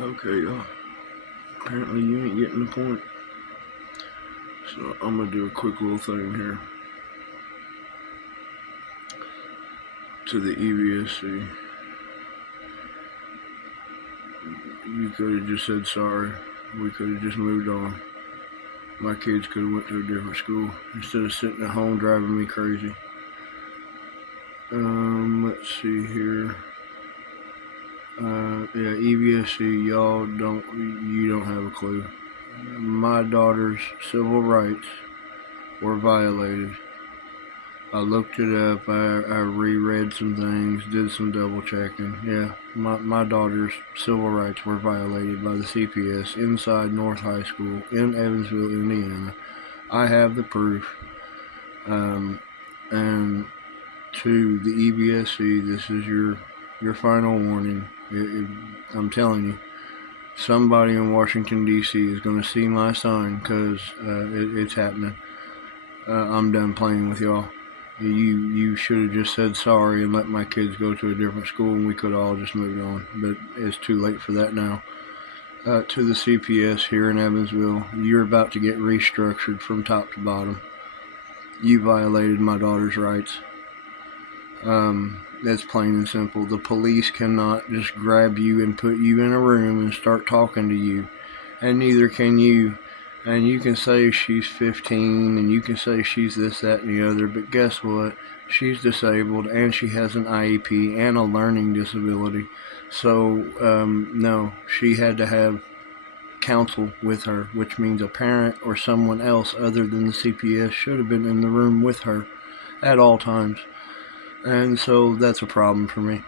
Okay, y'all. Apparently you ain't getting the point. So I'm gonna do a quick little thing here. To the EVSC. You could have just said sorry. We could have just moved on. My kids could have went to a different school instead of sitting at home driving me crazy. Let's see here. Yeah, EVSC, you don't have a clue. My daughter's civil rights were violated. I looked it up, I reread some things, did some double checking. Yeah, my daughter's civil rights were violated by the CPS inside North High School in Evansville, Indiana. I have the proof. And to the EVSC, this is your final warning. I'm telling you, somebody in Washington, D.C. is going to see my sign because it's happening. I'm done playing with y'all. You should have just said sorry and let my kids go to a different school and we could all just moved on. But it's too late for that now. To the CPS here in Evansville, you're about to get restructured from top to bottom. You violated my daughter's rights. That's plain and simple. The police cannot just grab you and put you in a room and start talking to you. And neither can you. And you can say she's 15 and you can say she's this, that, and the other, but guess what? She's disabled and she has an IEP and a learning disability. So, no, she had to have counsel with her, which means a parent or someone else other than the CPS should have been in the room with her at all times. And so that's a problem for me.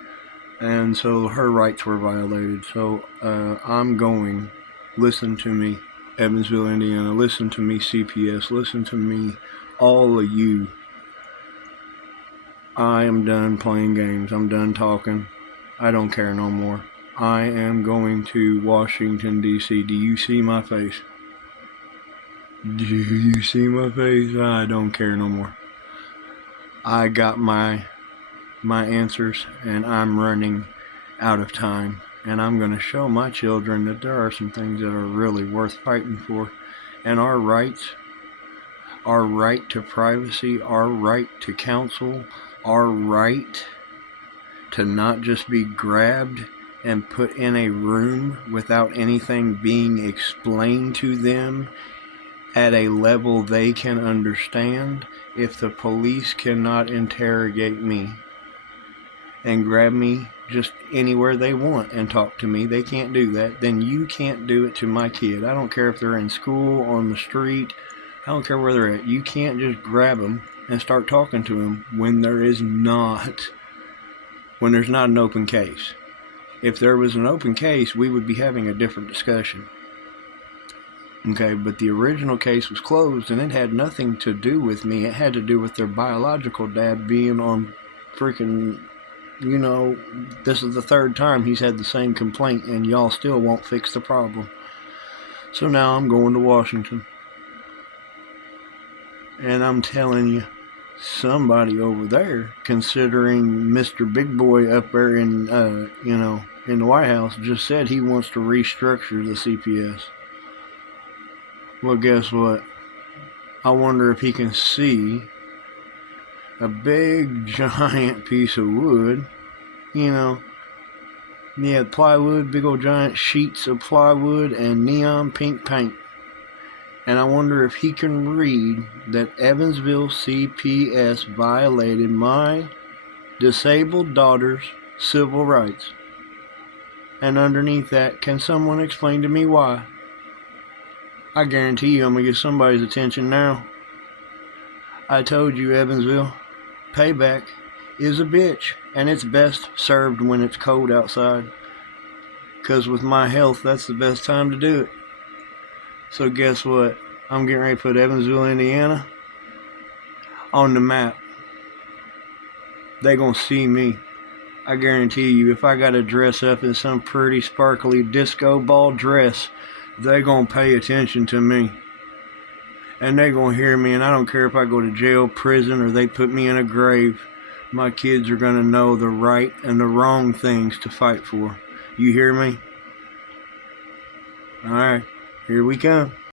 And so her rights were violated. So listen to me, Evansville, Indiana, listen to me, CPS, listen to me, all of you. I am done playing games. I'm done talking. I don't care no more. I am going to Washington, D.C. Do you see my face? Do you see my face? I don't care no more. I got my answers, and I'm running out of time. And I'm going to show my children that there are some things that are really worth fighting for. And our rights, our right to privacy, our right to counsel, our right to not just be grabbed and put in a room without anything being explained to them at a level they can understand. If the police cannot interrogate me and grab me just anywhere they want and talk to me, they can't do that, then you can't do it to my kid. I don't care if they're in school, on the street, I don't care where they're at. You can't just grab them and start talking to them when there's not an open case. If there was an open case, we would be having a different discussion. Okay, but the original case was closed and it had nothing to do with me. It had to do with their biological dad being on freaking, this is the third time he's had the same complaint and y'all still won't fix the problem. So now I'm going to Washington. And I'm telling you, somebody over there, considering Mr. Big Boy up there in the White House, just said he wants to restructure the CPS. Well, guess what? I wonder if he can see a big, giant piece of wood, plywood, big old giant sheets of plywood and neon pink paint. And I wonder if he can read that Evansville CPS violated my disabled daughter's civil rights. And underneath that, can someone explain to me why? I guarantee you I'm going to get somebody's attention now. I told you, Evansville, payback is a bitch. And it's best served when it's cold outside. Because with my health, that's the best time to do it. So guess what? I'm getting ready to put Evansville, Indiana on the map. They're going to see me. I guarantee you, if I got to dress up in some pretty sparkly disco ball dress, they're going to pay attention to me. And they're going to hear me, and I don't care if I go to jail, prison, or they put me in a grave. My kids are going to know the right and the wrong things to fight for. You hear me? Alright, here we come.